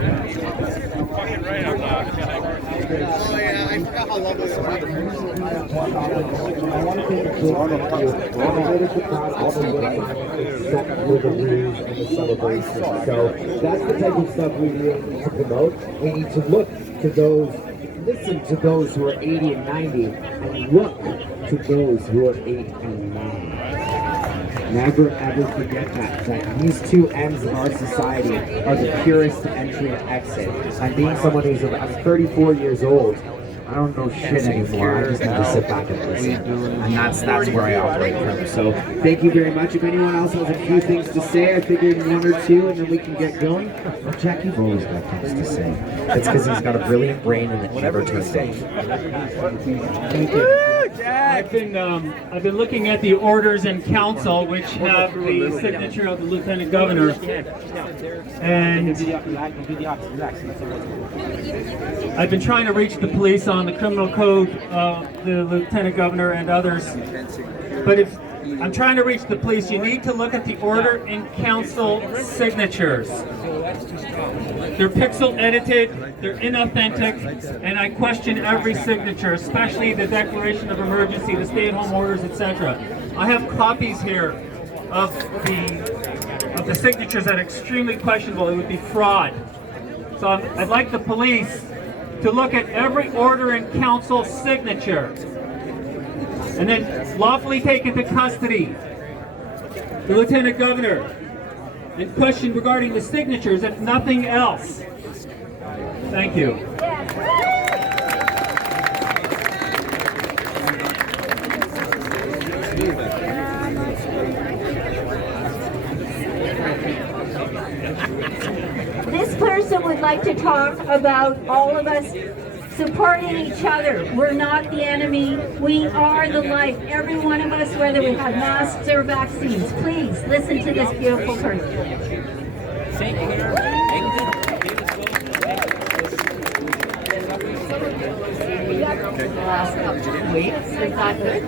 yeah, I forgot how lovely it was. So that's the type of stuff we really need to promote. We need to look to those, listen to those who are 80 and 90, and look to those who are 8 and 9. Never ever forget that these two ends of our society are the purest entry and exit. And being someone I'm 34 years old, I don't know shit anymore. I just need to sit back and listen. And that's where I operate from. So thank you very much. If anyone else has a few things to say, I figured one or two and then we can get going. Well, Jack, you've always got things to say. It's because he's got a brilliant brain and it never turns off. Thank you. I've been looking at the orders in council, which have the signature of the Lieutenant Governor, and I've been trying to reach the police on the criminal code of the Lieutenant Governor and others. But if I'm trying to reach the police, you need to look at the order in council signatures. They're pixel edited, they're inauthentic, and I question every signature, especially the declaration of emergency, the stay-at-home orders, etc. I have copies here of the signatures that are extremely questionable. It would be fraud. So I'd like the police to look at every order in council signature and then lawfully take into custody the Lieutenant Governor and question regarding the signatures, if nothing else. Thank you. This person would like to talk about all of us supporting each other. We're not the enemy. We are the life. Every one of us, whether we have masks or vaccines. Please listen to this beautiful person. The last couple of weeks, is that good?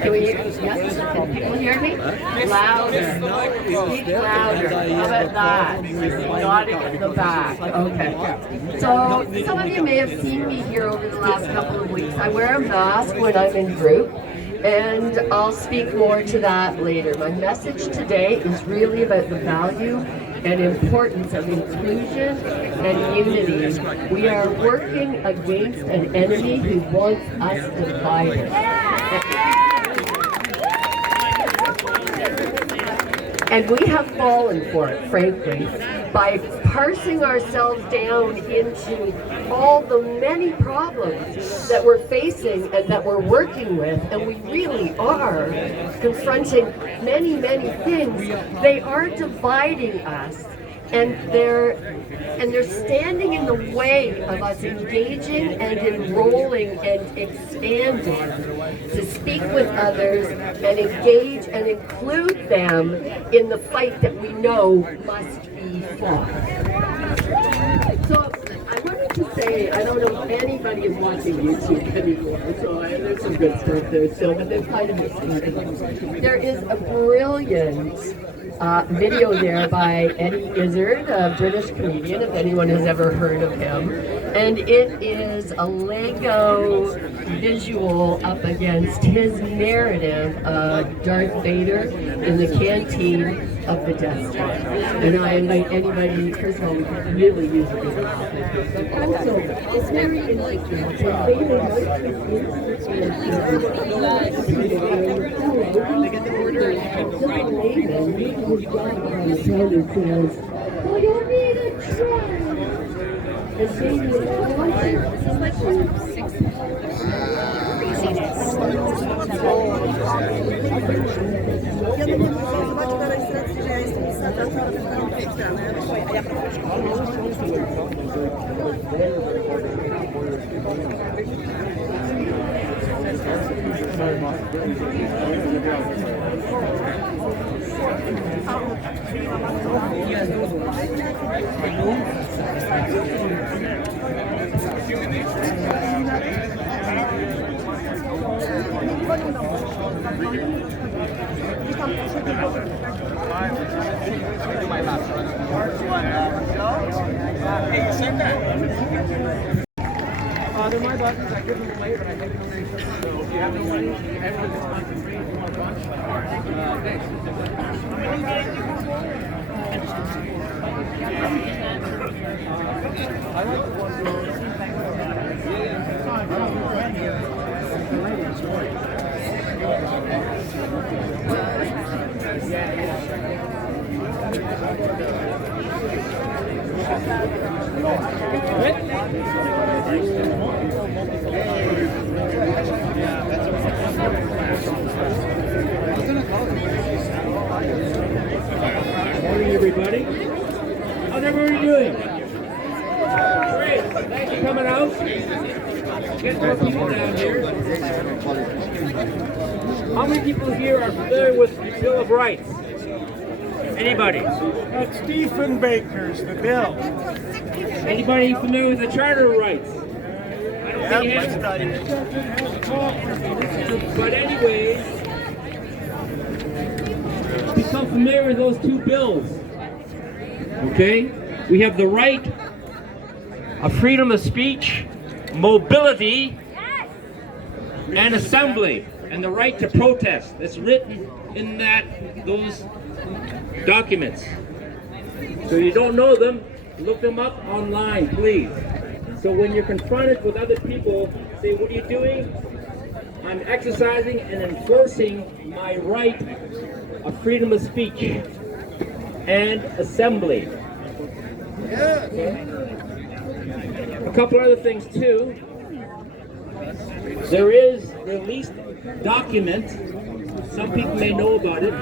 Can we hear? Yes? Can people hear me? Louder. Speak louder. How about that? Nodding at the back. Okay. So some of you may have seen me here over the last couple of weeks. I wear a mask when I'm in group, and I'll speak more to that later. My message today is really about the value and importance of inclusion and unity. We are working against an enemy who wants us divided. And we have fallen for it, frankly, by parsing ourselves down into all the many problems that we're facing and that we're working with, and we really are confronting many, many things. They are dividing us, and they're standing in the way of us engaging and enrolling and expanding to speak with others and engage and include them in the fight that we know must be fought. So I wanted to say, I don't know if anybody is watching YouTube anymore, so there's some good stuff there still, but there's kind of misleading. There is a brilliant video there by Eddie Izzard, a British comedian, if anyone has ever heard of him. And it is a Lego visual up against his narrative of Darth Vader in the canteen of the Death Star. And I invite anybody, first of all, we can really use it as a topic. But also, it's very interesting. Vader his job on the shoulder says, "Well, you need a try." And baby is Hey, you said that. They're my buttons. I give them away, but I make donations. So if you have no money, everyone gets concentrated. If you want a bunch, I like the one Morning, everybody. How's everybody doing? Great. Thanks for coming out. Get more people down here. How many people here are familiar with the Bill of Rights? Anybody? That's Stephen Baker's, the bill. Anybody familiar with the Charter of Rights? I don't see I hands. studied it. But anyways, become familiar with those two bills. Okay? We have the right of freedom of speech, mobility, and assembly, and the right to protest. It's written in those documents. So you don't know them, look them up online, please. So when you're confronted with other people, say, what are you doing? I'm exercising and enforcing my right of freedom of speech and assembly. A couple other things too. There is the released document, some people may know about it,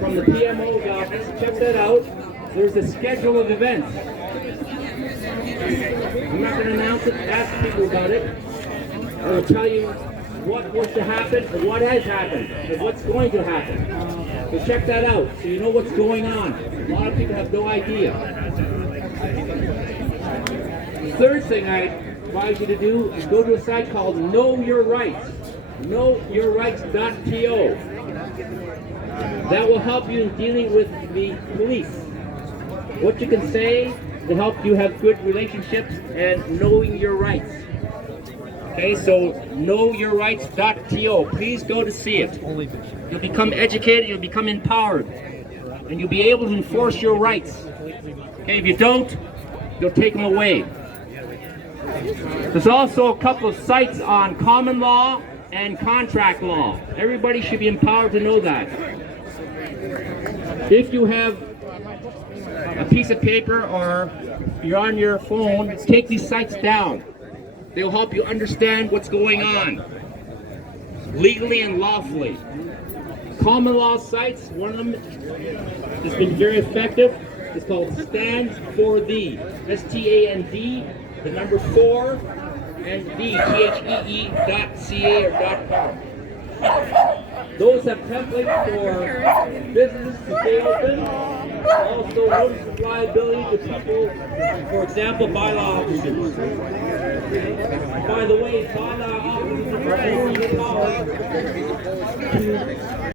from the PMO's office. Check that out. There's a schedule of events. I'm not going to announce it, ask people about it. I will tell you what was to happen, and what has happened, and what's going to happen. So check that out, so you know what's going on. A lot of people have no idea. The third thing I advise you to do is go to a site called Know Your Rights. KnowYourRights.to. That will help you in dealing with the police. What you can say to help you have good relationships and knowing your rights. Okay, so KnowYourRights.to. Please go to see it. You'll become educated, you'll become empowered, and you'll be able to enforce your rights. Okay, if you don't, you'll take them away. There's also a couple of sites on common law and contract law. Everybody should be empowered to know that. If you have a piece of paper or you're on your phone, take these sites down. They'll help you understand what's going on legally and lawfully. Common law sites, one of them has been very effective. It's called Stand for Thee. STAND, the number 4, and THEE.ca or .com. Those have templates for businesses to stay open. Also, notice of liability to people, for example, bylaw officers. By the way, bylaw officers are only allowed to